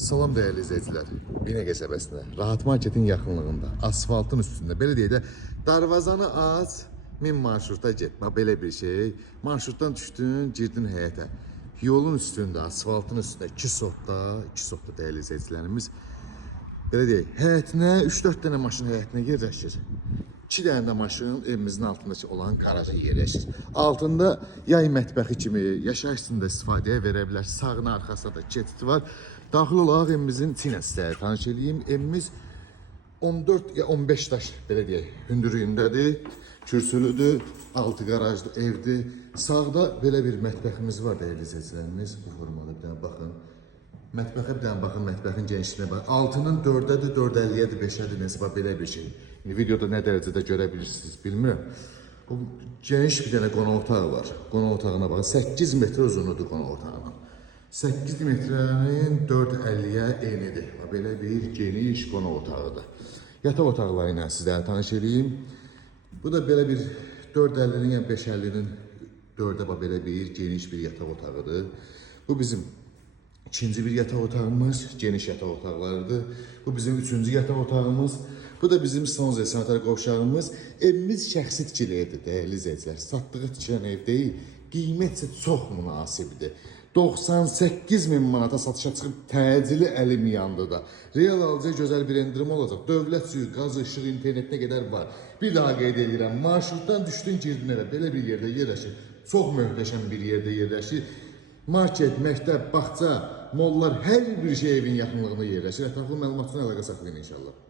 Salam değerli izleyiciler. Bine qəsəbəsində, Rahat Marketin yaxınlığında, asfaltın üstündə, belə deyək də, darvazanı aç, min marşruta get. Belə bir şey. Marşrutdan düşdün, girdin həyətə. Yolun üstündə, asfaltın üstündə, iki sotda değerli izleyicilərimiz. Belə deyək, həyətinə 3-4 dənə maşın həyətinə yerləşir. 2 dənə də maşın evimizin altındakı olan garaja yerləşir. Altında yay mətbəxi kimi yaşayış üçün də istifadəyə verə bilər. Sağına, arxasında da keçid var. Daxil olaraq evimizin içinə sizə tanış edeyim. Evimiz 14 ya 15 daş belə deyək, hündürlüyündədir. Kürsülüdür, altı garajlı evdir. Sağda belə bir mətbəximiz var değerli izləyicilərimiz. Bu formada bir dənə baxın. Mətbəxə bir dənə baxın, mətbəxin genişliyinə baxın. Altının 4-dədir, 4.50-yədir, 5-ədir, nəsə belə bir şey. Videoda nə dərəcədə görə bilirsiniz bilmirəm. Bu geniş bir dənə qonaq otağı var. Qonaq otağına baxın. 8 metr uzunludur qonaq otağının. 8 metrenin 4.50-yə eynidir. Belə bir geniş qonaq otağıdır. Yataq otaqları ilə sizlərə tanış edeyim. Bu da belə bir 4.50-nin ya 5.50-nin 4'e belə bir geniş bir yataq otağıdır. Bu bizim İkinci bir yataq otağımız, geniş yataq otaqlarıdır. Bu bizim üçüncü yataq otağımız. Bu da bizim son sanitar qovşağımız. Evimiz şəxsi tikili evdir, dəyərli izləyicilər. Satdığı tikilən ev deyil, qiymət isə çox münasibdir. 98.000 manata satışa çıxıb təcili əlim yandı da. Real alıcıya gözəl bir endirim olacaq. Dövlət suyu, qaz, işıq, internetinə qədər var. Bir daha qeyd edirəm, marşrutdan düşdün girdin evə, belə bir yerdə yerləşir. Çox möhtəşəm bir yerdə yerləşir. Market, məktəb, bağça, mollar, hər bir şey evin yaxınlığında yerləşir. Ətraflı məlumatla əlaqə saxlayın inşallah.